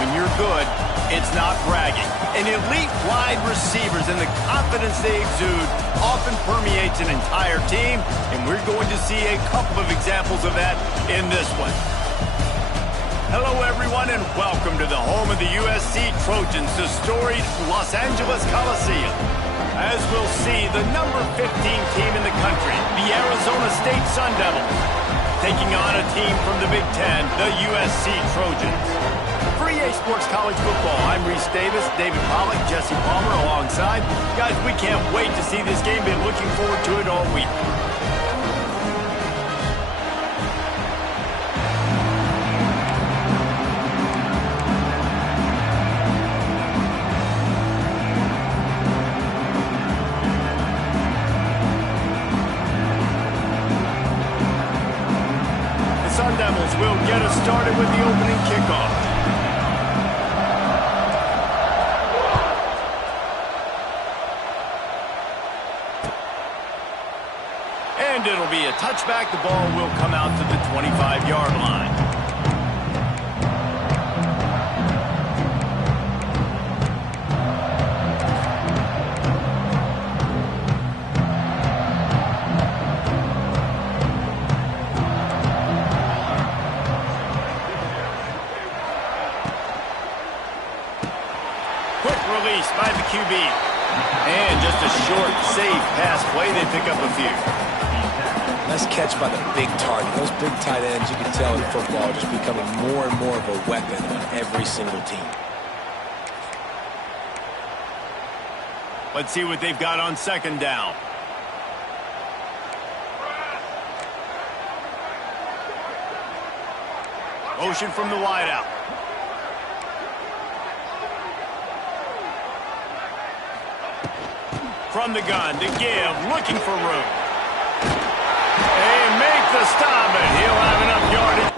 when you're good, it's not bragging. And elite wide receivers and the confidence they exude often permeates an entire team, and we're going to see a couple of examples of that in this one. Hello, everyone, and welcome to the home of the USC Trojans, the storied Los Angeles Coliseum. As we'll see, the number 15 team in the country, the Arizona State Sun Devils, taking on a team from the Big Ten, the USC Trojans. For EA Sports College Football, I'm Reese Davis, David Pollack, Jesse Palmer alongside. Guys, we can't wait to see this game. Been looking forward to it all week. Sun Devils will get us started with the opening kickoff. And it'll be a touchback. The ball will come out to the 25-yard line. Release by the QB. And just a short, safe pass play. They pick up a few. Nice catch by the big target. Those big tight ends, you can tell in football, are just becoming more and more of a weapon on every single team. Let's see what they've got on second down. Motion from the wideout. From the gun to give, looking for room. They make the stop, and he'll have enough yardage.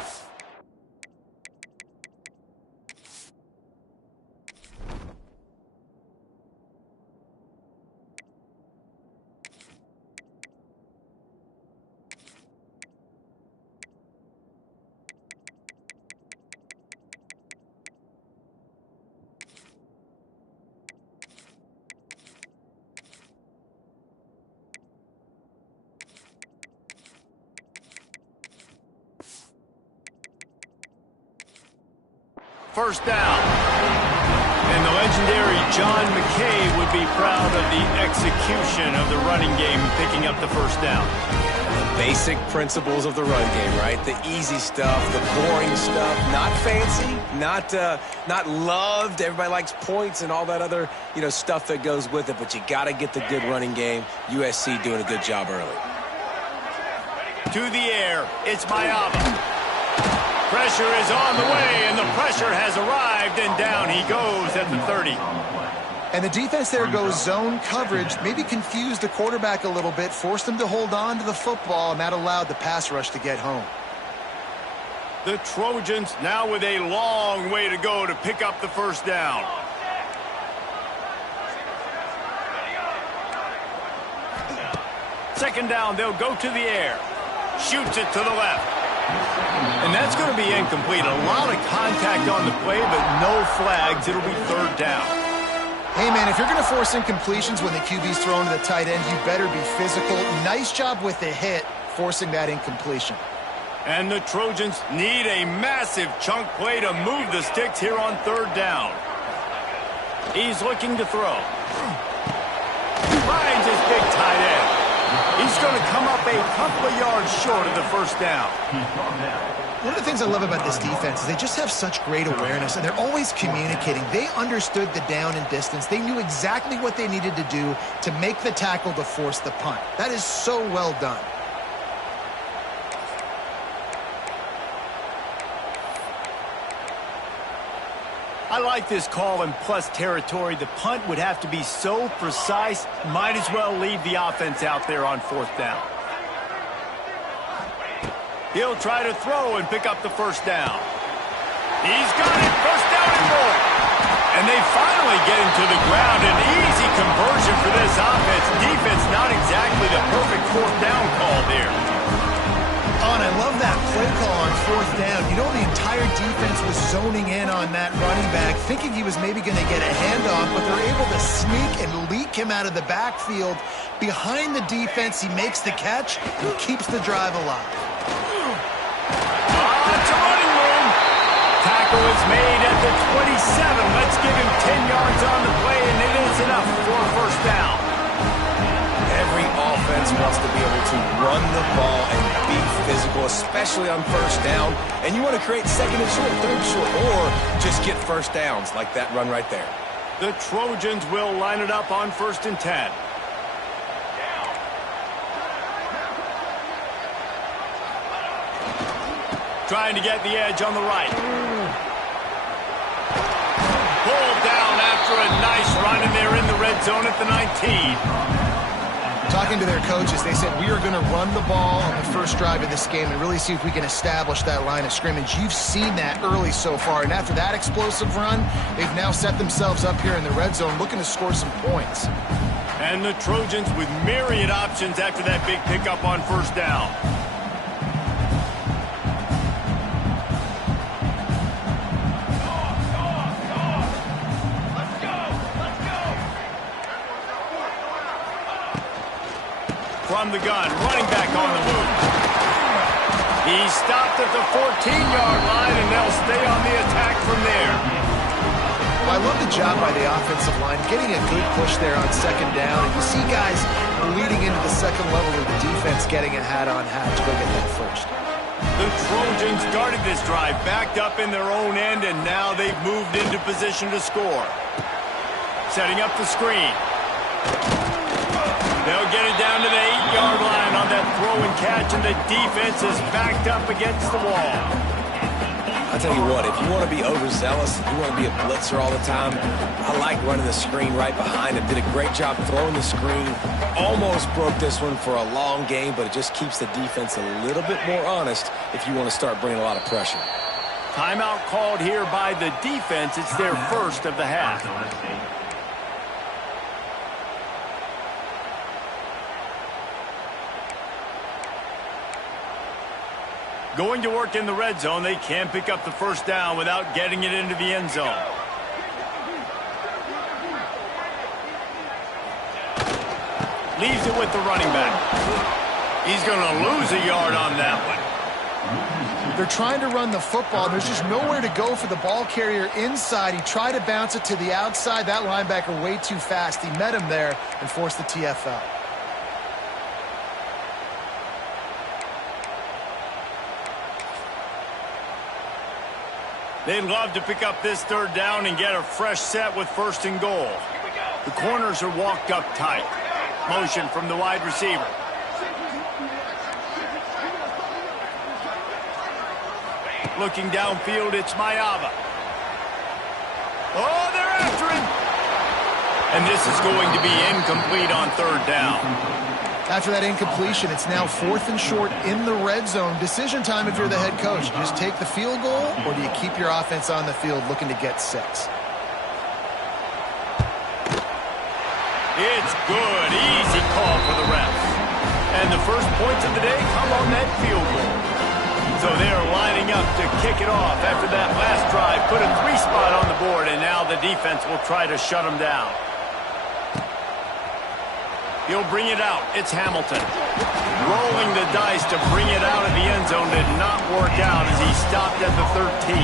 First down. And the legendary John McKay would be proud of the execution of the running game, picking up the first down. The basic principles of the run game, right? The easy stuff, the boring stuff, not fancy, not loved. Everybody likes points and all that other, stuff that goes with it, but you got to get the good running game. USC doing a good job early. To the air, it's Mayava. Pressure is on the way, and the pressure has arrived, and down he goes at the 30. And the defense there goes zone coverage, maybe confused the quarterback a little bit, forced him to hold on to the football, and that allowed the pass rush to get home. The Trojans now with a long way to go to pick up the first down. Second down, they'll go to the air. Shoots it to the left. And that's going to be incomplete. A lot of contact on the play, but no flags. It'll be third down. Hey, man, if you're going to force incompletions when the QB's thrown to the tight end, you better be physical. Nice job with the hit, forcing that incompletion. And the Trojans need a massive chunk play to move the sticks here on third down. He's looking to throw. Finds his big tight end. He's going to come up a couple of yards short of the first down. One of the things I love about this defense is they just have such great awareness, and they're always communicating. They understood the down and distance. They knew exactly what they needed to do to make the tackle to force the punt. That is so well done. I like this call in plus territory. The punt would have to be so precise, might as well leave the offense out there on fourth down. He'll try to throw and pick up the first down. He's got it, first down and more. And they finally get him to the ground. An easy conversion for this offense. Defense not exactly the perfect fourth down call there. Oh, and I love that play call on fourth down. You know, the entire defense was zoning in on that running back, thinking he was maybe going to get a handoff, but they're able to sneak and leak him out of the backfield. Behind the defense, he makes the catch and keeps the drive alive. It's a running room. Tackle is made at the 27. Let's give him 10 yards on the play, and it is enough for a first down. Every offense wants to be able to run the ball and be physical, especially on first down. And you want to create second and short, third and short, or just get first downs like that run right there. The Trojans will line it up on 1st and 10. Trying to get the edge on the right. Pulled down after a nice run, and they're in the red zone at the 19. Talking to their coaches, they said, we are going to run the ball on the first drive of this game and really see if we can establish that line of scrimmage. You've seen that early so far, and after that explosive run, they've now set themselves up here in the red zone looking to score some points. And the Trojans with myriad options after that big pickup on first down. From the gun, running back on the move. He stopped at the 14-yard line, and they'll stay on the attack from there. Well, I love the job by the offensive line, getting a good push there on second down. And you see guys leading into the second level of the defense getting a hat-on-hat to go get that first. The Trojans started this drive backed up in their own end, and now they've moved into position to score. Setting up the screen. They'll get it down to the 8-yard line on that throw and catch, and the defense is backed up against the wall. I'll tell you what, if you want to be overzealous, if you want to be a blitzer all the time, I like running the screen right behind him. Did a great job throwing the screen. Almost broke this one for a long game, but it just keeps the defense a little bit more honest if you want to start bringing a lot of pressure. Timeout called here by the defense. It's their first of the half. Going to work in the red zone. They can't pick up the first down without getting it into the end zone. Leaves it with the running back. He's going to lose a yard on that one. They're trying to run the football. There's just nowhere to go for the ball carrier inside. He tried to bounce it to the outside. That linebacker way too fast. He met him there and forced the TFL. They'd love to pick up this third down and get a fresh set with 1st and goal. The corners are walked up tight. Motion from the wide receiver. Looking downfield, it's Mayava. Oh, they're after him. And this is going to be incomplete on third down. After that incompletion, it's now 4th and short in the red zone. Decision time if you're the head coach. You just take the field goal, or do you keep your offense on the field looking to get 6? It's good. Easy call for the refs. And the first points of the day come on that field goal. So they're lining up to kick it off after that last drive. Put a 3-spot on the board, and now the defense will try to shut them down. He'll bring it out. It's Hamilton. Rolling the dice to bring it out of the end zone did not work out as he stopped at the 13.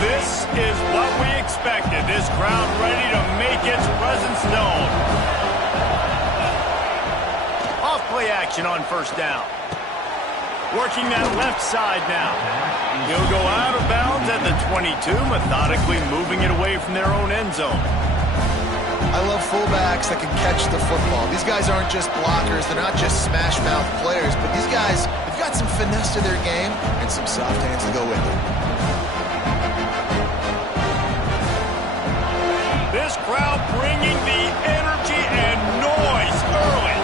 This is what we expected. This crowd ready to make its presence known. Off-play action on first down. Working that left side now. He'll go out of bounds at the 22, methodically moving it away from their own end zone. I love fullbacks that can catch the football. These guys aren't just blockers. They're not just smash-mouth players. But these guys have got some finesse to their game and some soft hands to go with it. This crowd bringing the energy and noise early.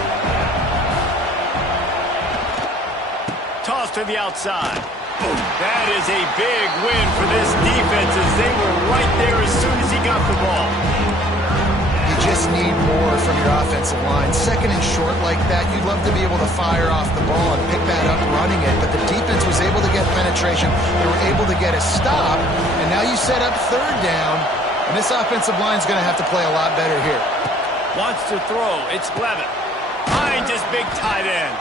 Toss to the outside. Boom. That is a big win for this defense as they were right there as soon as he got the ball. You just need more from your offensive line. Second and short like that, you'd love to be able to fire off the ball and pick that up running it, but the defense was able to get penetration. They were able to get a stop, and now you set up third down, and this offensive line is going to have to play a lot better here. Wants to throw. It's Levitt. Finds his big tight end.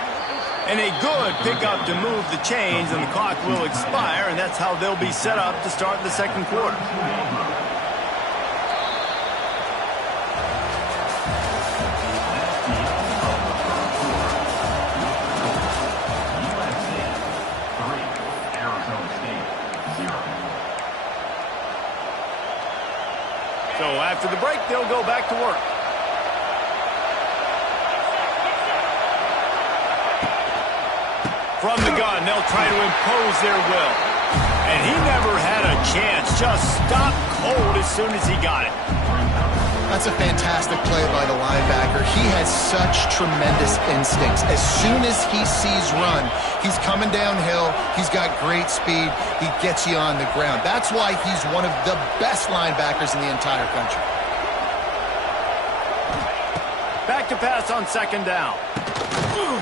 And a good pickup to move the chains, and the clock will expire, and that's how they'll be set up to start the second quarter. So after the break, they'll go back to work. From the gun, they'll try to impose their will. And he never had a chance. Just stopped cold as soon as he got it. That's a fantastic play by the linebacker. He has such tremendous instincts. As soon as he sees run, he's coming downhill. He's got great speed. He gets you on the ground. That's why he's one of the best linebackers in the entire country. Back to pass on second down.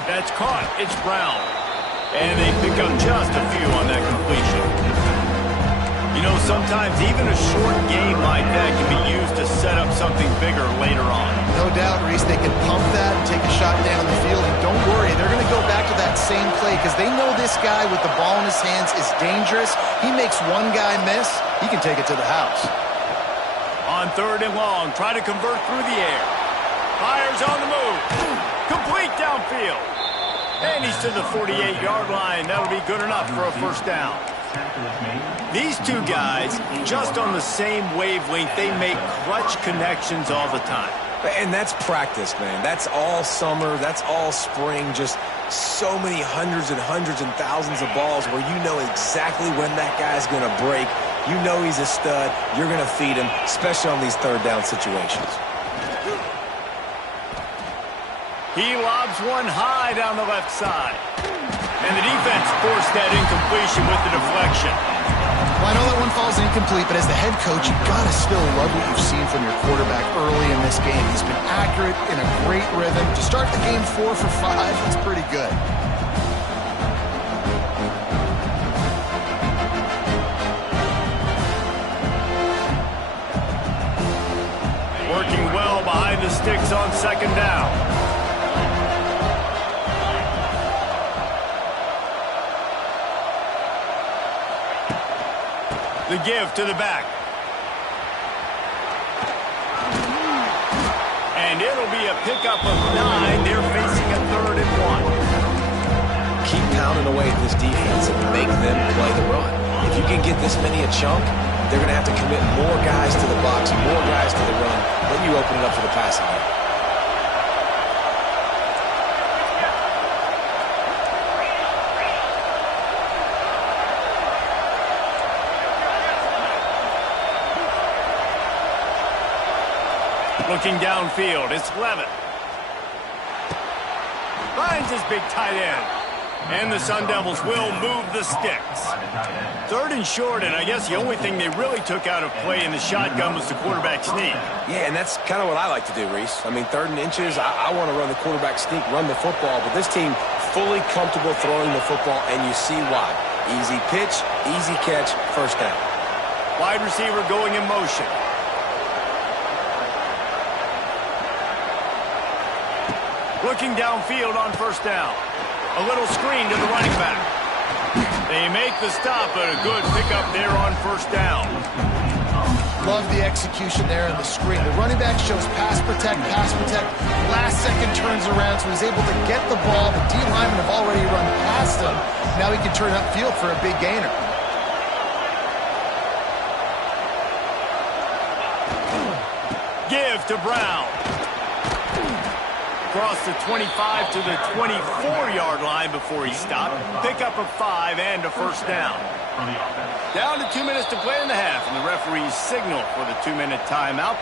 That's caught. It's Brown. And they pick up just a few on that completion. You know, sometimes even a short game like that can be used to set up something bigger later on. No doubt, Reese, they can pump that and take a shot down the field. And don't worry, they're going to go back to that same play because they know this guy with the ball in his hands is dangerous. He makes one guy miss, he can take it to the house. On third and long, try to convert through the air. Fires on the move. Complete downfield. And he's to the 48-yard line. That'll be good enough for a first down. These two guys, just on the same wavelength, they make clutch connections all the time. And that's practice, man. That's all summer. That's all spring. Just so many hundreds and thousands of balls where you know exactly when that guy's going to break. You know he's a stud. You're going to feed him, especially on these third down situations. He lobs one high down the left side. And the defense forced that incompletion with the deflection. Well, I know that one falls incomplete, but as the head coach, you've got to still love what you've seen from your quarterback early in this game. He's been accurate, in a great rhythm. To start the game 4 for 5, that's pretty good. Working well behind the sticks on second down. The give to the back. And it'll be a pickup of 9. They're facing a 3rd and 1. Keep pounding away at this defense and make them play the run. If you can get this many a chunk, they're going to have to commit more guys to the box, more guys to the run, then you open it up for the passing game. Looking downfield, it's Levitt. Finds his big tight end. And the Sun Devils will move the sticks. 3rd and short, and I guess the only thing they really took out of play in the shotgun was the quarterback sneak. Yeah, and that's kind of what I like to do, Reese. I mean, 3rd and inches, I want to run the quarterback sneak, run the football, but this team fully comfortable throwing the football, and you see why. Easy pitch, easy catch, first down. Wide receiver going in motion. Looking downfield on first down. A little screen to the running back. They make the stop, but a good pickup there on first down. Love the execution there in the screen. The running back shows pass protect. Last second turns around, so he's able to get the ball. The D linemen have already run past him. Now he can turn upfield for a big gainer. Give to Brown. Across the 25 to the 24-yard line before he stopped. Pickup of 5 and a first down. Down to 2 minutes to play in the half, and the referees signal for the 2-minute timeout.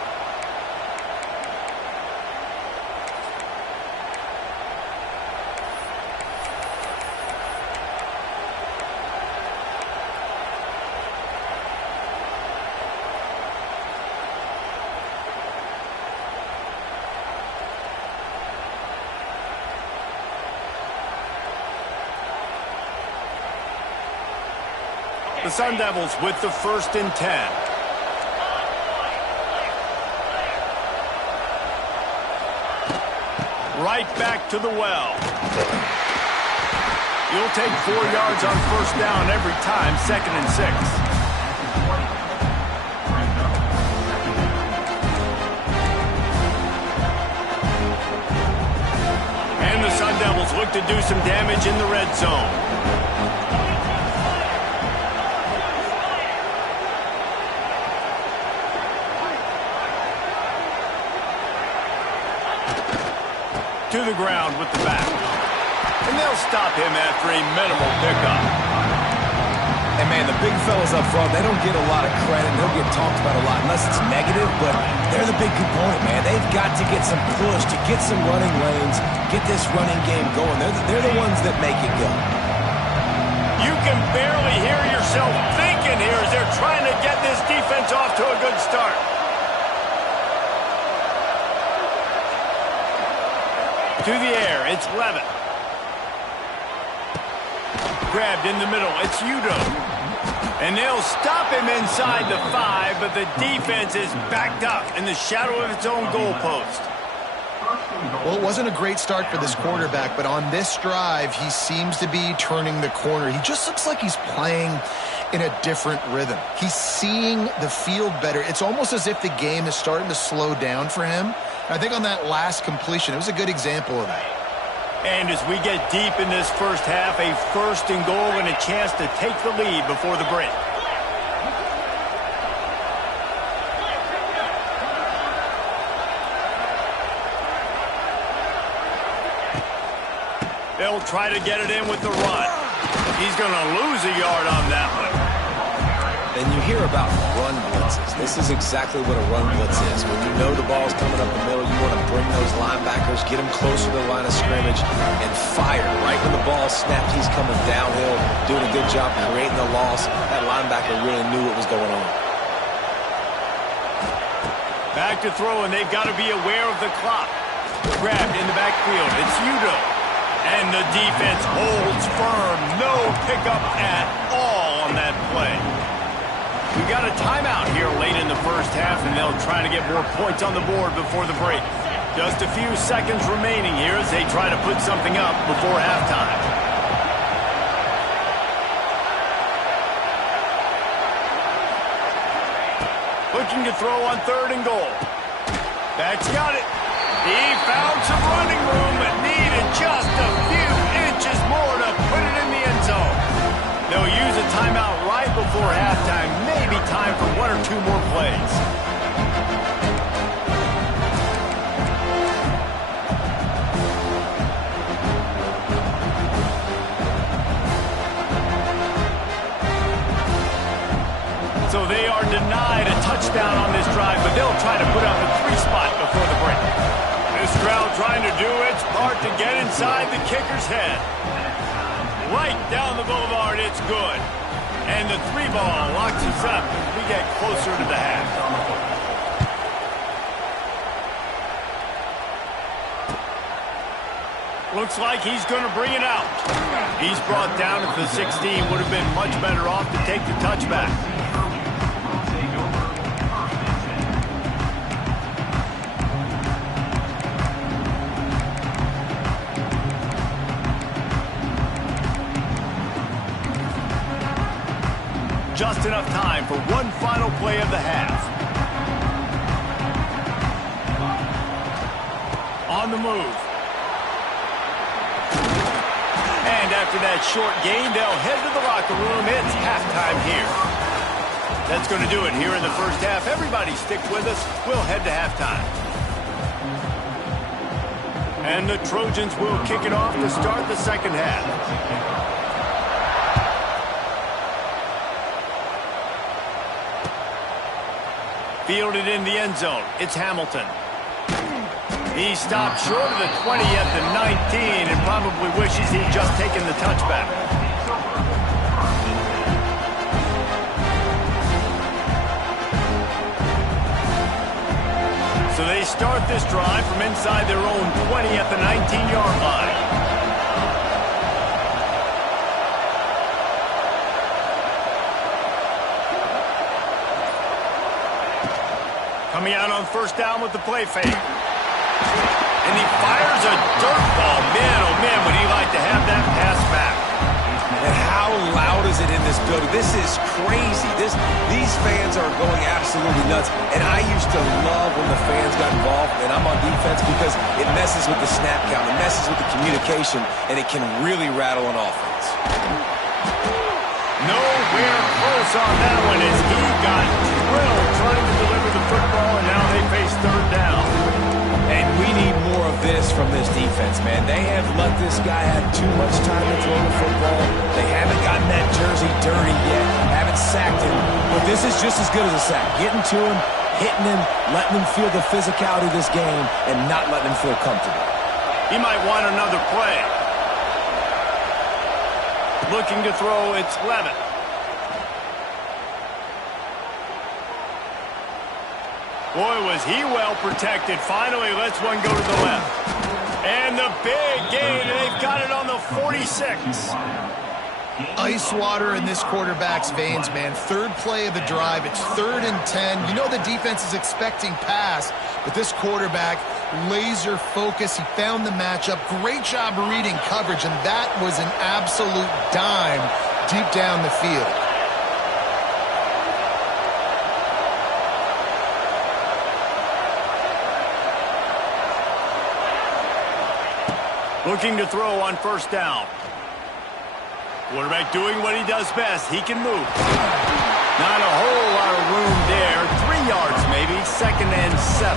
The Sun Devils with the 1st and 10. Right back to the well. You'll take 4 yards on 1st down every time, 2nd and 6. And the Sun Devils look to do some damage in the red zone. To the ground with the back. And they'll stop him after a minimal pickup. And, man, the big fellas up front, they don't get a lot of credit. They'll get talked about a lot unless it's negative, but they're the big component, man. They've got to get some push, to get some running lanes, get this running game going. They're the ones that make it go. You can barely hear yourself thinking here as they're trying to get this defense off to a good start. To the air, it's Levitt. Grabbed in the middle, it's Udo. And they'll stop him inside the 5, but the defense is backed up in the shadow of its own goalpost. Well, it wasn't a great start for this quarterback, but on this drive, he seems to be turning the corner. He just looks like he's playing in a different rhythm. He's seeing the field better. It's almost as if the game is starting to slow down for him. I think on that last completion, it was a good example of that. And as we get deep in this first half, a 1st and goal and a chance to take the lead before the break. They'll try to get it in with the run. He's going to lose a yard on that one. And you hear about run blitzes. This is exactly what a run blitz is. When you know the ball's coming up the middle, you want to bring those linebackers, get them closer to the line of scrimmage, and fire. Right when the ball snapped, he's coming downhill, doing a good job creating the loss. That linebacker really knew what was going on. Back to throw, and they've got to be aware of the clock. Grabbed in the backfield. It's Udo. And the defense holds firm. No pickup at all on that play. We got a timeout here late in the first half, and they'll try to get more points on the board before the break. Just a few seconds remaining here as they try to put something up before halftime. Looking to throw on 3rd and goal. That's got it. He found some running room but needed just a few inches more to put it in the end zone. They'll use a timeout right before halftime. Maybe time for 1 or 2 more plays. So they are denied a touchdown on this drive, but they'll try to put up a 3 spot before the break. This crowd trying to do its part to get inside the kicker's head. Right down the boulevard, it's good. And the 3 ball locks us up as we get closer to the half. Looks like he's going to bring it out. He's brought down at the 16. Would have been much better off to take the touchback. Just enough time for one final play of the half. On the move. And after that short gain, they'll head to the locker room. It's halftime here. That's going to do it here in the first half. Everybody stick with us. We'll head to halftime. And the Trojans will kick it off to start the second half. Fielded in the end zone. It's Hamilton. He stopped short of the 20 at the 19 and probably wishes he'd just taken the touchback. So they start this drive from inside their own 20 at the 19-yard line. Coming out on first down with the play fake. And he fires a dirt ball. Man, oh man, would he like to have that pass back. And how loud is it in this building? This is crazy. These fans are going absolutely nuts. And I used to love when the fans got involved, and I'm on defense, because it messes with the snap count. It messes with the communication, and it can really rattle an offense. Nowhere close on that one as he got drilled trying to deliver the football, and now they face third down. And we need more of this from this defense, man. They have let this guy have too much time to throw the football. They haven't gotten that jersey dirty yet, haven't sacked him. But this is just as good as a sack. Getting to him, hitting him, letting him feel the physicality of this game, and not letting him feel comfortable. He might want another play. Looking to throw, it's Levitt. Boy, was he well protected. Finally lets one go to the left. And the big gain, and they've got it on the 46. Ice water in this quarterback's veins, man. Third play of the drive. It's 3rd and 10. You know the defense is expecting pass, but this quarterback, laser focus. He found the matchup. Great job reading coverage, and that was an absolute dime deep down the field. Looking to throw on first down. Quarterback doing what he does best. He can move. Not a whole lot of room there. 3 yards maybe. 2nd and 7.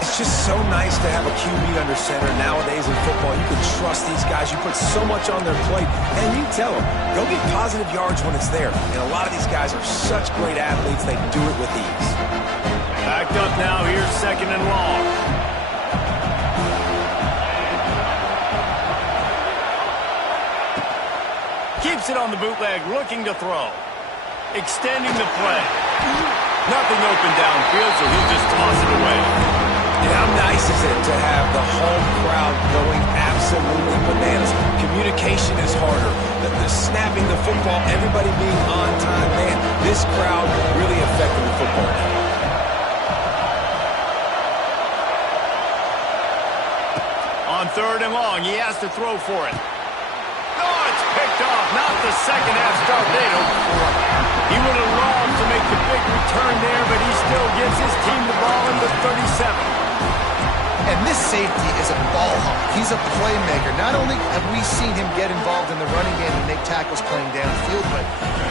It's just so nice to have a QB under center nowadays in football. You can trust these guys. You put so much on their plate. And you tell them, go get positive yards when it's there. And a lot of these guys are such great athletes. They do it with ease. Backed up now. Here's 2nd and long. Keeps it on the bootleg, looking to throw. Extending the play. Nothing open downfield, so he'll just toss it away. And how nice is it to have the home crowd going absolutely bananas? Communication is harder. The snapping the football, everybody being on time. Man, this crowd really affecting the football now. On 3rd and long, he has to throw for it. Picked off, not the second half start they'd hoped for. He would have loved to make the big return there, but he still gives his team the ball in the 37. And this safety is a ball hawk. He's a playmaker. Not only have we seen him get involved in the running game and make tackles playing downfield, but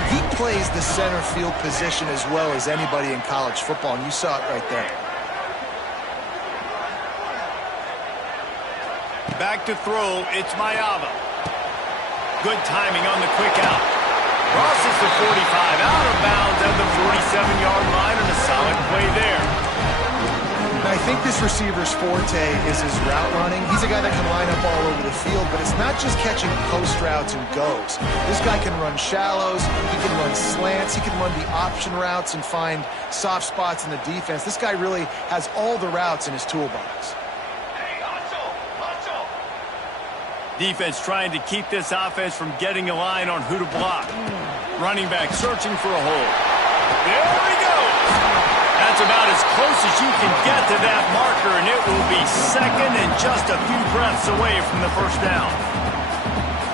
he plays the center field position as well as anybody in college football, and you saw it right there. Back to throw, it's Mayava. Good timing on the quick out. Crosses the 45, out of bounds at the 47-yard line, and a solid play there. I think this receiver's forte is his route running. He's a guy that can line up all over the field, but it's not just catching post routes and goes. This guy can run shallows, he can run slants, he can run the option routes and find soft spots in the defense. This guy really has all the routes in his toolbox. Defense trying to keep this offense from getting a line on who to block. Running back searching for a hole. There he goes. That's about as close as you can get to that marker, and it will be 2nd and just a few breaths away from the first down.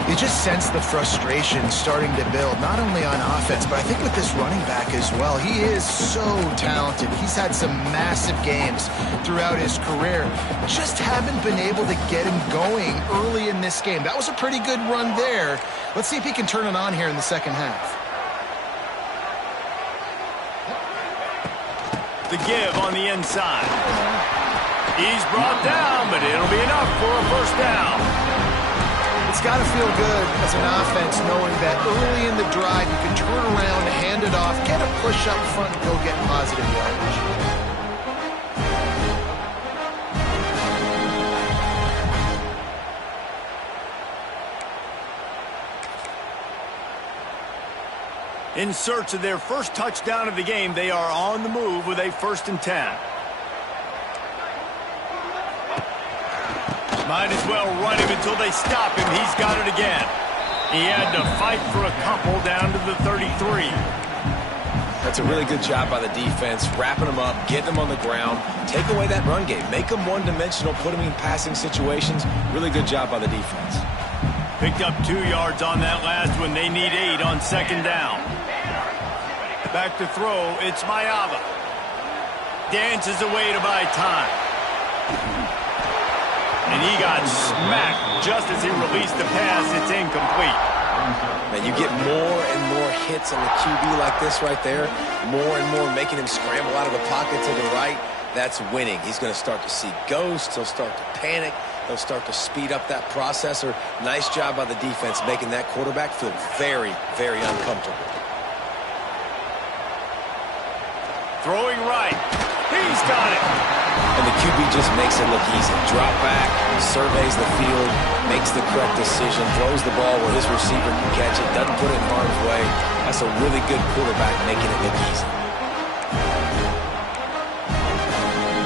You just sense the frustration starting to build, not only on offense, but I think with this running back as well. He is so talented. He's had some massive games throughout his career. Just haven't been able to get him going early in this game. That was a pretty good run there. Let's see if he can turn it on here in the second half. The give on the inside. He's brought down, but it'll be enough for a first down. It's got to feel good as an offense knowing that early in the drive you can turn around, hand it off, get a push up front, and go get positive yardage. In search of their first touchdown of the game, they are on the move with a 1st and 10. Might as well run him until they stop him. He's got it again. He had to fight for a couple down to the 33. That's a really good job by the defense, wrapping them up, getting them on the ground, take away that run game, make them one-dimensional, put them in passing situations. Really good job by the defense. Picked up 2 yards on that last one. They need 8 on second down. Back to throw, it's Mayava. Dances away to buy time. And he got smacked just as he released the pass. It's incomplete. Man, you get more and more hits on the QB like this right there, more and more making him scramble out of the pocket to the right. That's winning. He's going to start to see ghosts. He'll start to panic. He'll start to speed up that processor. Nice job by the defense making that quarterback feel very, very uncomfortable. Throwing right. He's got it. And the QB just makes it look easy. Drop back, surveys the field, makes the correct decision, throws the ball where his receiver can catch it, doesn't put it in harm's way. That's a really good quarterback making it look easy.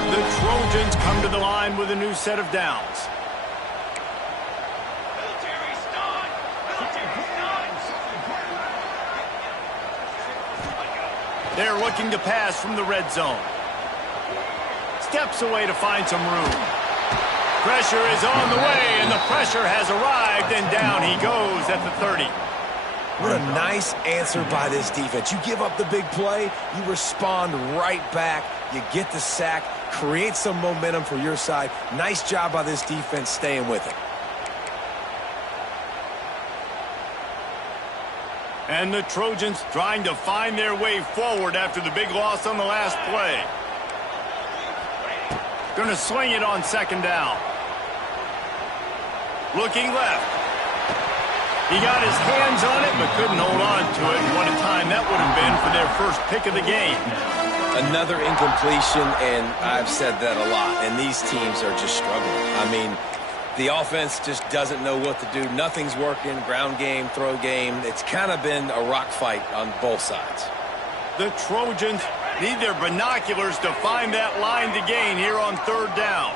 The Trojans come to the line with a new set of downs. They're looking to pass from the red zone. Steps away to find some room. Pressure is on the way, and the pressure has arrived, and down he goes at the 30. What a nice answer by this defense. You give up the big play, you respond right back, you get the sack, create some momentum for your side. Nice job by this defense staying with it. And the Trojans trying to find their way forward after the big loss on the last play. Going to swing it on second down. Looking left. He got his hands on it, but couldn't hold on to it. What a time that would have been for their first pick of the game. Another incompletion, and I've said that a lot, and these teams are just struggling. I mean, the offense just doesn't know what to do. Nothing's working. Ground game, throw game. It's kind of been a rock fight on both sides. The Trojans need their binoculars to find that line to gain here on third down.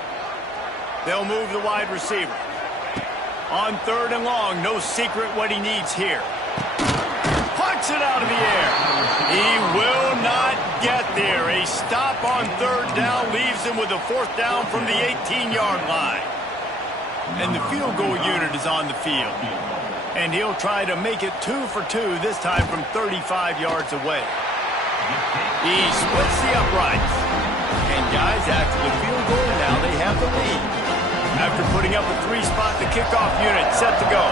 They'll move the wide receiver. On third and long, no secret what he needs here. Punts it out of the air. He will not get there. A stop on third down leaves him with a fourth down from the 18-yard line. And the field goal unit is on the field. And he'll try to make it 2 for 2, this time from 35 yards away. He splits the uprights. And guys, after the field goal, now they have the lead. After putting up a 3-spot, the kickoff unit set to go.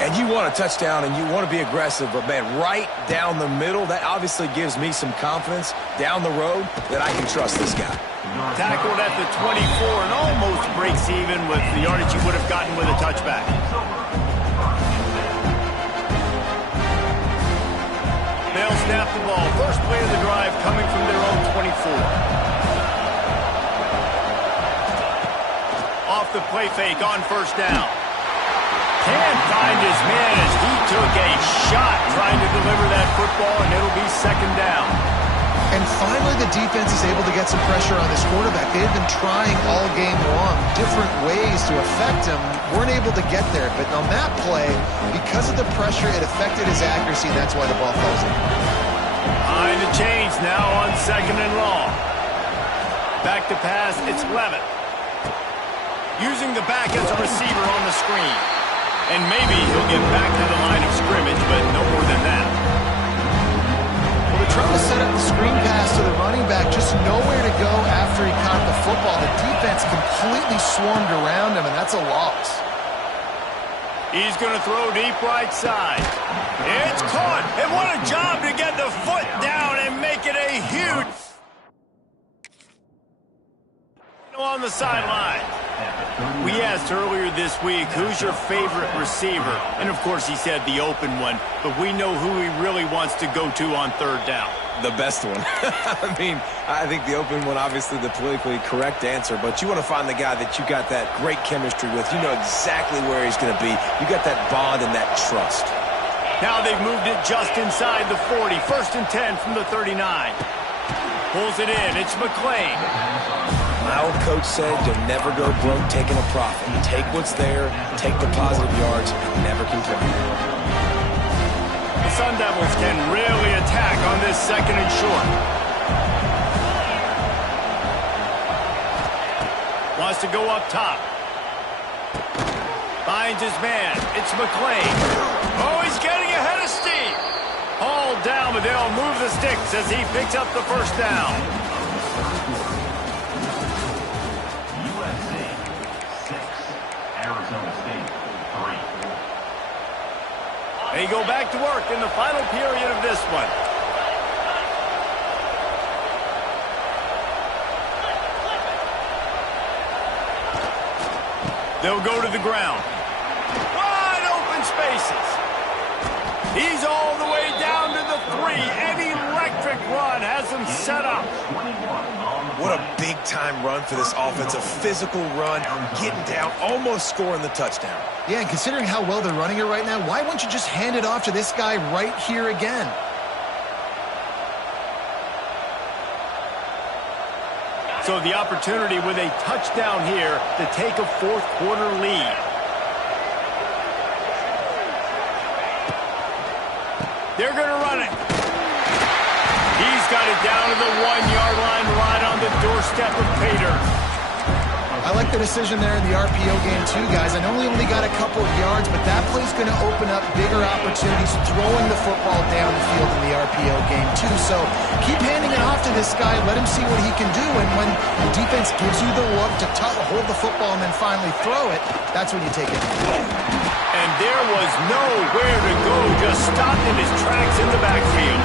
And you want a touchdown and you want to be aggressive, but man, right down the middle, that obviously gives me some confidence down the road that I can trust this guy. Tackled at the 24 and almost breaks even with the yardage he would have gotten with a touchback. They'll snap the ball. First play of the drive coming from their own 24. Off the play fake on first down. Can't find his man as he took a shot trying to deliver that football, and it'll be second down. And finally, the defense is able to get some pressure on this quarterback. They had been trying all game long, different ways to affect him. Weren't able to get there. But on that play, because of the pressure, it affected his accuracy, and that's why the ball falls in. Behind the chains now on second and long. Back to pass, it's Levitt. Using the back as a receiver on the screen. And maybe he'll get back to the line of scrimmage, but no more than that. Well, they're trying to set up the screen pass to the running back, just nowhere to go after he caught the football. The defense completely swarmed around him, and that's a loss. He's going to throw deep right side. It's caught, and what a job to get the foot down and make it a huge on the sideline. We asked earlier this week, who's your favorite receiver? And, of course, he said the open one, but we know who he really wants to go to on third down. The best one. I mean, I think the open one, obviously the politically correct answer, but you want to find the guy that you got that great chemistry with. You know exactly where he's going to be. You got that bond and that trust. Now they've moved it just inside the 40. First and 10 from the 39. Pulls it in. It's McClain. My old coach said you'll never go broke taking a profit. Take what's there, take the positive yards, and never complain. Sun Devils can really attack on this 2nd and short. Wants to go up top. Finds his man. It's McLean. Oh, he's getting ahead of steam. Hauled down, but they'll move the sticks as he picks up the first down. USA 6, Arizona State 3. They go back to work in the final period of this one. They'll go to the ground. Wide open spaces. He's all the way down to the 3. An electric run has him set up. What a big-time run for this offense. A physical run, getting down, almost scoring the touchdown. Yeah, and considering how well they're running it right now, why wouldn't you just hand it off to this guy right here again? So the opportunity with a touchdown here to take a 4th quarter lead. They're going to run it. He's got it down to the 1-yard line, right on the doorstep of Pater. I like the decision there in the RPO game too, guys. I know we only got a couple of yards, but that play's going to open up bigger opportunities throwing the football down the field in the RPO game too. So keep handing it off to this guy. Let him see what he can do. And when the defense gives you the look to hold the football and then finally throw it, that's when you take it. And there was nowhere to go, just stopped in his tracks in the backfield.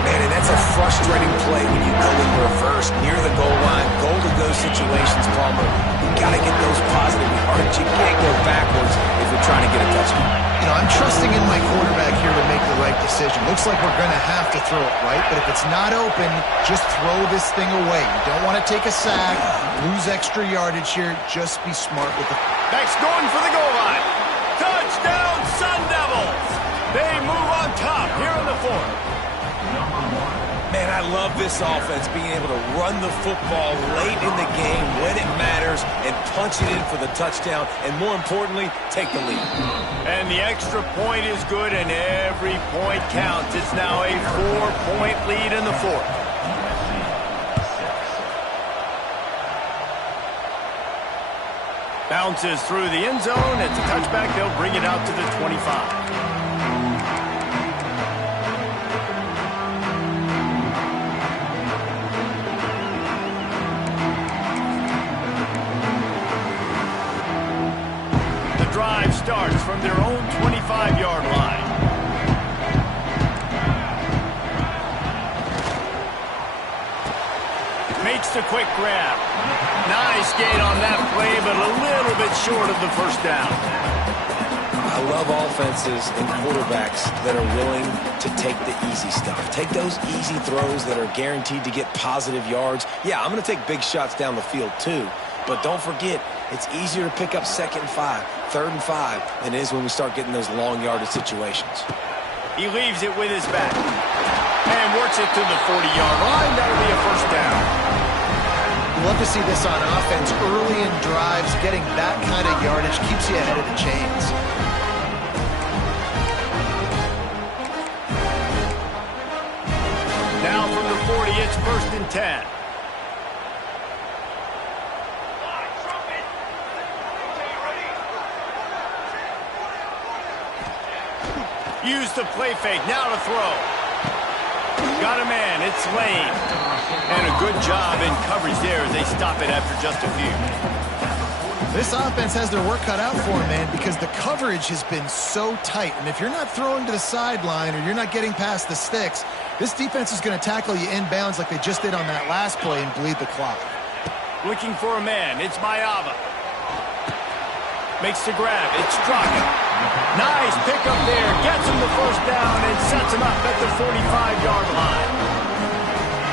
Man, and that's a frustrating play when you go in reverse near the goal line. Goal-to-go situations, Palmer. You got to get those positive yards. You can't go backwards if you're trying to get a touchdown. You know, I'm trusting in my quarterback here to make the right decision. Looks like we're going to have to throw it, right? But if it's not open, just throw this thing away. You don't want to take a sack, lose extra yardage here. Just be smart with the... Next, going for the goal line. Touchdown, Sun Devils! They move on top here in the 4th. Man, I love this offense, being able to run the football late in the game when it matters and punch it in for the touchdown, and more importantly, take the lead. And the extra point is good, and every point counts. It's now a 4-point lead in the 4th. Bounces through the end zone. It's a touchback. They'll bring it out to the 25. Drive starts from their own 25-yard line. Makes the quick grab. Nice gain on that play, but a little bit short of the first down. I love offenses and quarterbacks that are willing to take the easy stuff. Take those easy throws that are guaranteed to get positive yards. Yeah, I'm going to take big shots down the field too. But don't forget, it's easier to pick up 2nd and 5, 3rd and 5 than it is when we start getting those long yardage situations. He leaves it with his back and works it to the 40-yard line. That'll be a first down. Love to see this on offense early in drives. Getting that kind of yardage keeps you ahead of the chains. Now from the 40, it's 1st and 10. Use the play fake, now to throw. Got a man, it's Lane. And a good job in coverage there as they stop it after just a few. This offense has their work cut out for them, man, because the coverage has been so tight. And if you're not throwing to the sideline or you're not getting past the sticks, this defense is going to tackle you inbounds like they just did on that last play and bleed the clock. Looking for a man, it's Mayava. Makes the grab, it's Straka. Nice pickup there, gets him the first down and sets him up at the 45-yard line.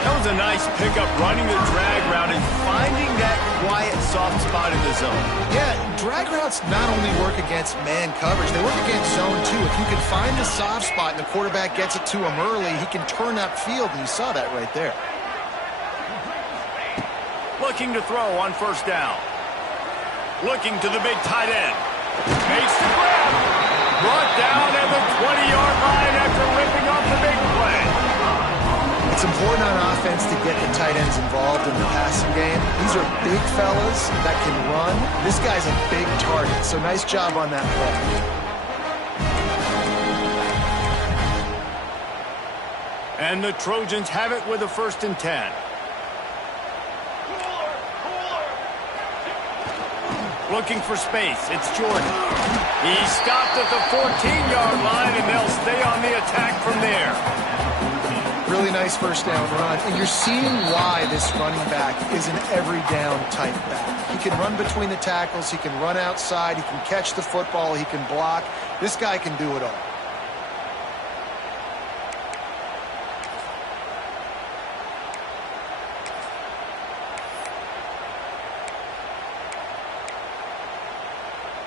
That was a nice pickup, running the drag route and finding that quiet, soft spot in the zone. Yeah, drag routes not only work against man coverage, they work against zone too. If you can find the soft spot and the quarterback gets it to him early, he can turn upfield, and you saw that right there. Looking to throw on first down. Looking to the big tight end. Makes the grab. Brought down at the 20-yard line after ripping off the big play. It's important on offense to get the tight ends involved in the passing game. These are big fellas that can run. This guy's a big target, so nice job on that play. And the Trojans have it with a 1st and 10. Looking for space. It's Jordan. He stopped at the 14-yard line, and they'll stay on the attack from there. Really nice first down run. And you're seeing why this running back is an every down type back. He can run between the tackles. He can run outside. He can catch the football. He can block. This guy can do it all.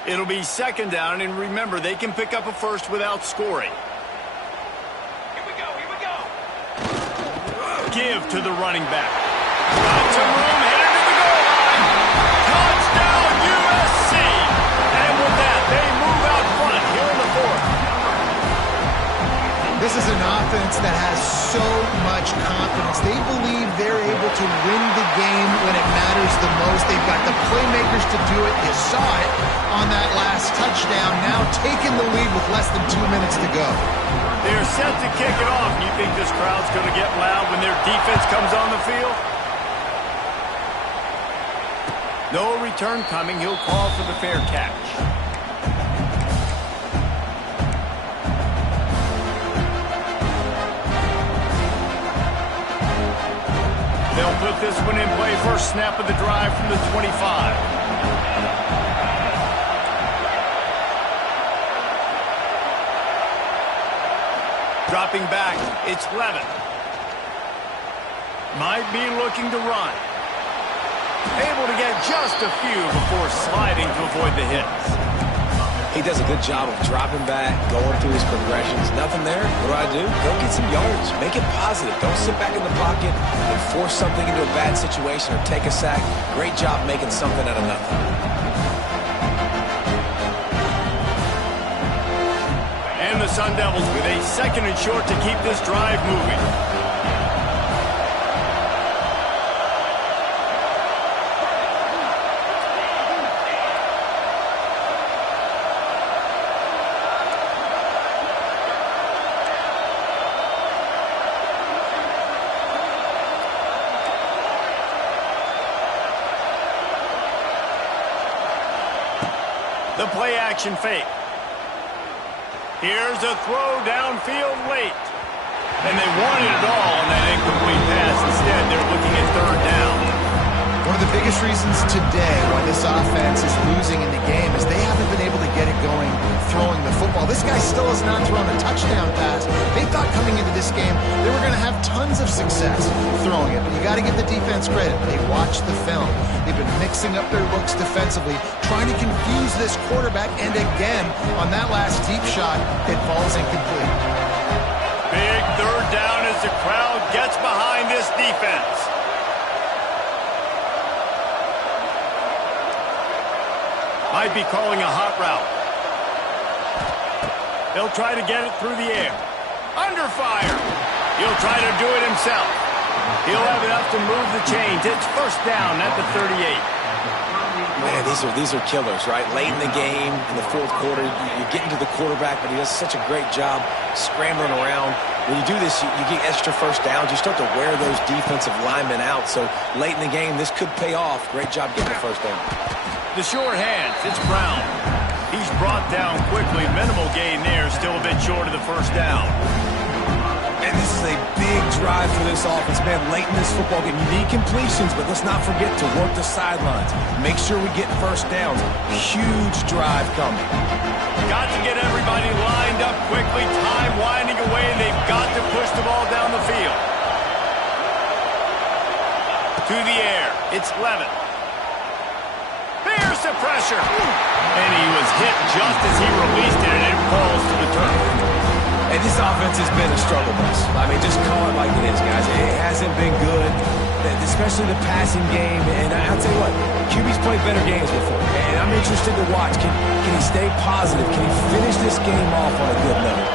It'll be 2nd down, and remember, they can pick up a first without scoring. Here we go. Give to the running back. Got some room, headed to the goal line. Touchdown, USC! And with that, they move out front here in the 4th. This is an offense that has so much confidence. They believe they're able to win the game when it matters the most. They've got the playmakers to do it. You saw it on that last touchdown. Now taking the lead with less than 2 minutes to go. They're set to kick it off. You think this crowd's going to get loud when their defense comes on the field? No return coming. He'll call for the fair catch. They'll put this one in play. First snap of the drive from the 25. Dropping back, it's Levin. Might be looking to run. Able to get just a few before sliding to avoid the hits. He does a good job of dropping back, going through his progressions. Nothing there. What do? Go get some yards. Make it positive. Don't sit back in the pocket and force something into a bad situation or take a sack. Great job making something out of nothing. And the Sun Devils with a 2nd and short to keep this drive moving. The play-action fake. Here's a throw downfield late. And they wanted it all on that incomplete pass. Instead, they're looking at 3rd down. One of the biggest reasons today why this offense is losing in the game is they haven't been able to get it going throwing the football. This guy still has not thrown a touchdown pass. They thought coming into this game they were going to have tons of success throwing it, but you got to give the defense credit. They watched the film. They've been mixing up their looks defensively, trying to confuse this quarterback, and again, on that last deep shot, it falls incomplete. Big 3rd down as the crowd gets behind this defense. Might be calling a hot route. They'll try to get it through the air. Under fire. He'll try to do it himself. He'll have enough to move the chains. It's 1st down at the 38. Man, these are killers, right? Late in the game, in the 4th quarter, you're getting to the quarterback, but he does such a great job scrambling around. When you do this, you get extra 1st downs. You start to wear those defensive linemen out. So late in the game, this could pay off. Great job getting the 1st down. The short hands, it's Brown. He's brought down quickly. Minimal gain there, still a bit short of the 1st down. And this is a big drive for this offense, man. Late in this football game, you need completions, but let's not forget to work the sidelines. Make sure we get 1st downs. Huge drive coming. Got to get everybody lined up quickly. Time winding away, and they've got to push the ball down the field. To the air, it's Levin. There's the pressure. And he was hit just as he released it, and it falls to the turf. And this offense has been a struggle bus. I mean, just call it like it is, guys. It hasn't been good. especially the passing game. And I'll tell you what, QB's played better games before. And I'm interested to watch. Can he stay positive? Can he finish this game off on a good note?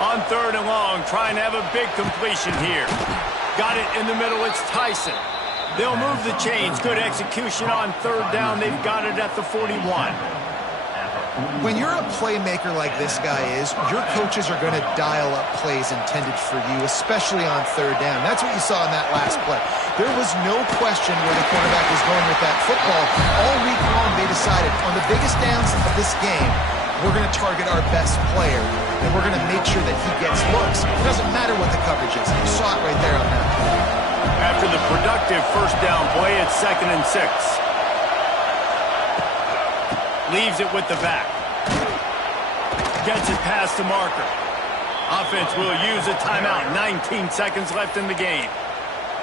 On 3rd and long, trying to have a big completion here. Got it in the middle, it's Tyson. They'll move the chains. Good execution on 3rd down. They've got it at the 41. When you're a playmaker like this guy is, your coaches are going to dial up plays intended for you, especially on 3rd down. That's what you saw in that last play. There was no question where the quarterback was going with that football. All week long, they decided on the biggest downs of this game, we're going to target our best player, and we're going to make sure that he gets looks. It doesn't matter what the coverage is. You saw it right there on that play. After the productive 1st down play, it's 2nd and 6. Leaves it with the back. Gets it past the marker. Offense will use a timeout. 19 seconds left in the game.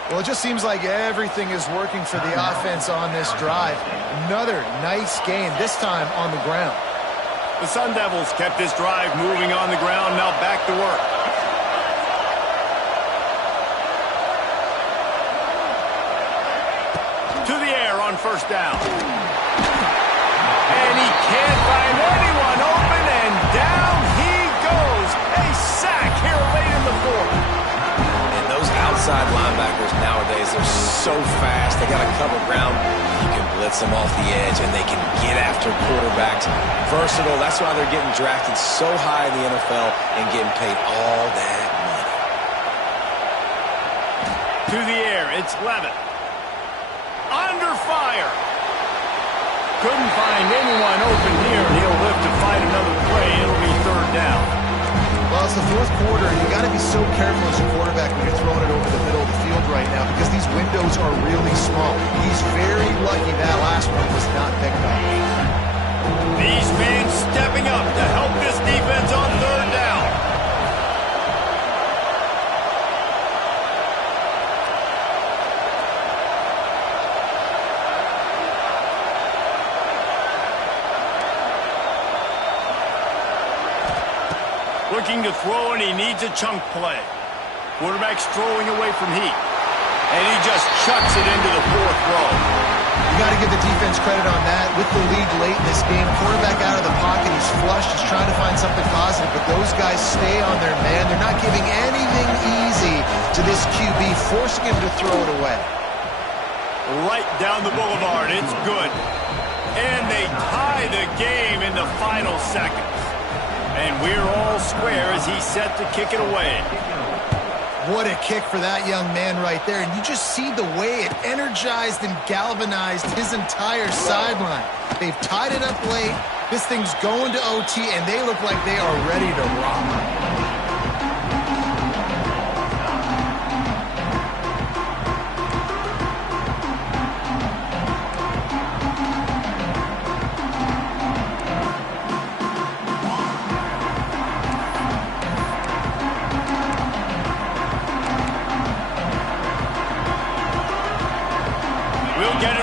Well, it just seems like everything is working for the offense on this drive. Another nice game, this time on the ground. The Sun Devils kept this drive moving on the ground. Now back to work. To the air on 1st down. And he can't find anyone open, and down he goes. A sack here late in the 4th. And those outside linebackers nowadays, they're so fast. They got to cover ground. You can blitz them off the edge, and they can get after quarterbacks. Versatile. That's why they're getting drafted so high in the NFL and getting paid all that money. To the air, it's Levitt. Under fire. Couldn't find anyone open here. He'll live to fight another play. It'll be 3rd down. Well, it's the 4th quarter. You got to be so careful as a quarterback when you're throwing it over the middle of the field right now because these windows are really small. He's very lucky that last one was not picked up. These men stepping up to help this defense on 3rd down. Looking to throw, and he needs a chunk play. Quarterback's throwing away from heat. And he just chucks it into the 4th row. You got to give the defense credit on that. With the lead late in this game, quarterback out of the pocket, he's flushed, he's trying to find something positive, but those guys stay on their man. They're not giving anything easy to this QB, forcing him to throw it away. Right down the boulevard, it's good. And they tie the game in the final seconds. And we're all square as he's set to kick it away. What a kick for that young man right there. And you just see the way it energized and galvanized his entire sideline. They've tied it up late. This thing's going to OT, and they look like they are ready to rock.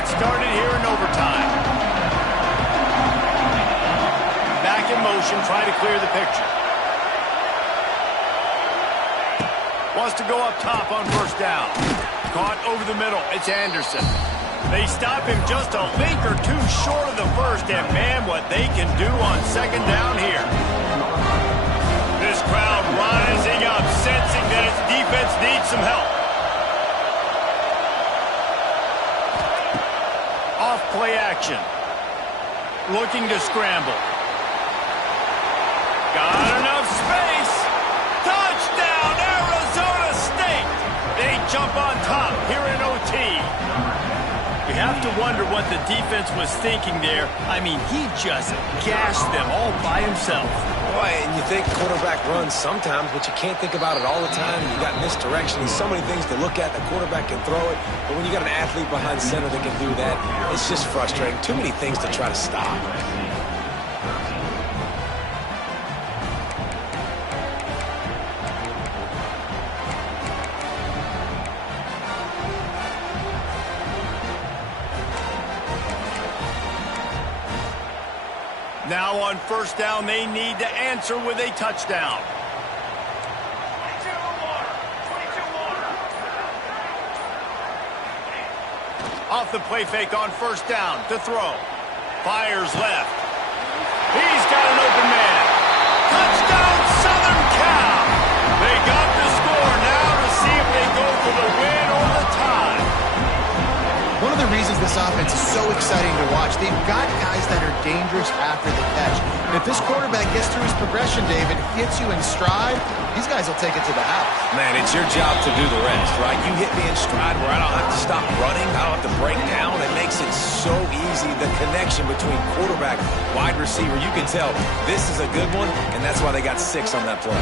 Started here in overtime. Back in motion, trying to clear the picture. Wants to go up top on 1st down. Caught over the middle. It's Anderson. They stop him just a link or two short of the 1st, and man, what they can do on 2nd down here. This crowd rising up, sensing that its defense needs some help. Play action. Looking to scramble. Got enough space. Touchdown, Arizona State. They jump on top here in OT. We have to wonder what the defense was thinking there. I mean, he just gashed them all by himself. Boy, and you think quarterback runs sometimes, but you can't think about it all the time. You got misdirection and so many things to look at. The quarterback can throw it, but when you got an athlete behind center that can do that, it's just frustrating. Too many things to try to stop. Now on first down, they need to answer with a touchdown. Off the play fake on first down to throw. Fires left. He's got an open man. Touchdown, Southern Cal. They got the score now to see if they go for the win or the tie. One of the reasons this offense is so exciting to watch, they've got guys that are dangerous after the catch. And if this quarterback gets through his progression, David, hits you in stride, these guys will take it to the house. Man, it's your job to do the rest, right? You hit me in stride where I don't have to stop running. I don't have to break down. It makes it so easy. The connection between quarterback, wide receiver, you can tell this is a good one, and that's why they got 6 on that play.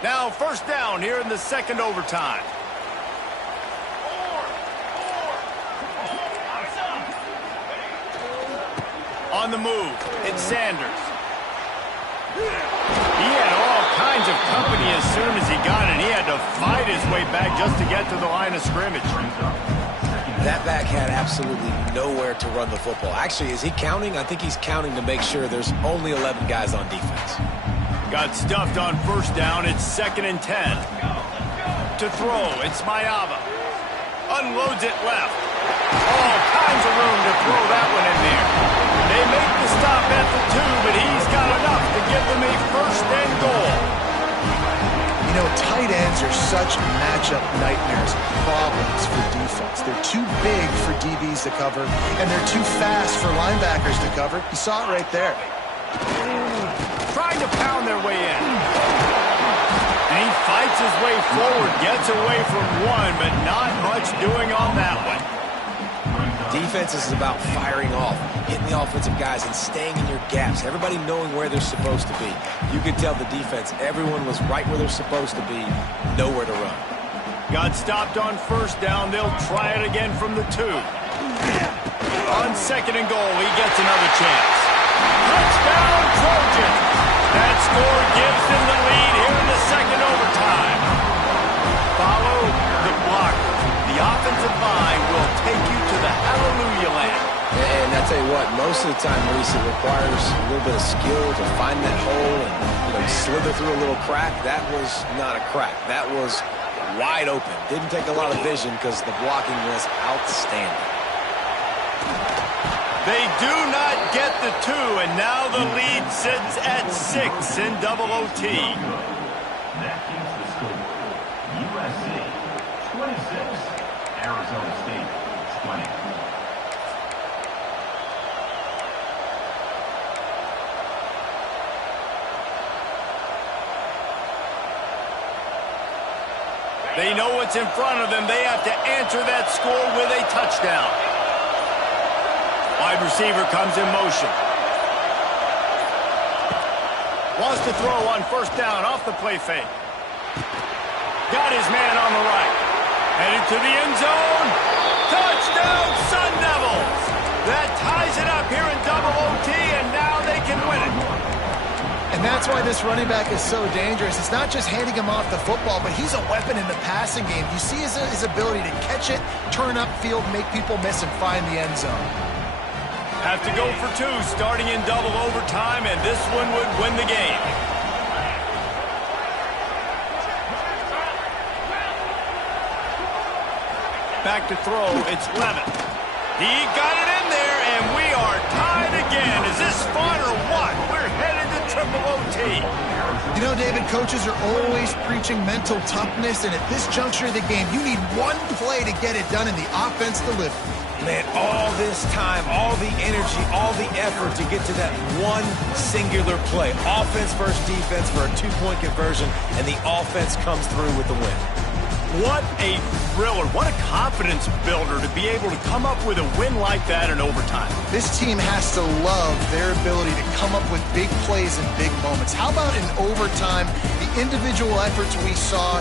Now first down here in the second overtime. On the move, it's Sanders. He had all kinds of company as soon as he got it. He had to fight his way back just to get to the line of scrimmage. That back had absolutely nowhere to run the football. Actually, is he counting? I think he's counting to make sure there's only 11 guys on defense. Got stuffed on first down. It's 2nd and 10. To throw, it's Mayava. Unloads it left. All kinds of room to throw that one in there. They make the stop at the 2, but he's got enough to give them a first and goal. You know, tight ends are such matchup nightmares, problems for defense. They're too big for DBs to cover, and they're too fast for linebackers to cover. You saw it right there. Trying to pound their way in. And he fights his way forward, gets away from one, but not much doing on that one. Defense is about firing off, hitting the offensive guys and staying in your gaps. Everybody knowing where they're supposed to be. You could tell the defense, everyone was right where they're supposed to be, nowhere to run. Got stopped on first down. They'll try it again from the 2. On 2nd and goal, he gets another chance. Touchdown, Trojans! That score gives them the lead here in the second overtime. Follow the blocker. The offensive line will take you to the hallelujah land. And I tell you what, most of the time, Maurice, it requires a little bit of skill to find that hole and slither through a little crack. That was not a crack. That was wide open. Didn't take a lot of vision because the blocking was outstanding. They do not get the 2, and now the lead sits at 6 in double OT. That keeps the score. USC 26, Arizona State 20. They know what's in front of them. They have to answer that score with a touchdown. Wide receiver comes in motion. Wants to throw on first down off the play fake. Got his man on the right. Headed to the end zone. Touchdown, Sun Devils! That ties it up here in double OT, and now they can win it. And that's why this running back is so dangerous. It's not just handing him off the football, but he's a weapon in the passing game. You see his ability to catch it, turn upfield, make people miss, and find the end zone. Have to go for 2 starting in double overtime, and this one would win the game. Back to throw, it's Levin. He got it in there, and we are tied again. Is this fun or what? We're headed to triple OT. You know, David, coaches are always preaching mental toughness, and at this juncture of the game, you need one play to get it done, and the offense delivered. Man, all this time, all the energy, all the effort to get to that one singular play. Offense versus defense for a 2-point conversion, and the offense comes through with the win. What a thriller. What a confidence builder to be able to come up with a win like that in overtime. This team has to love their ability to come up with big plays and big moments. How about in overtime, the individual efforts we saw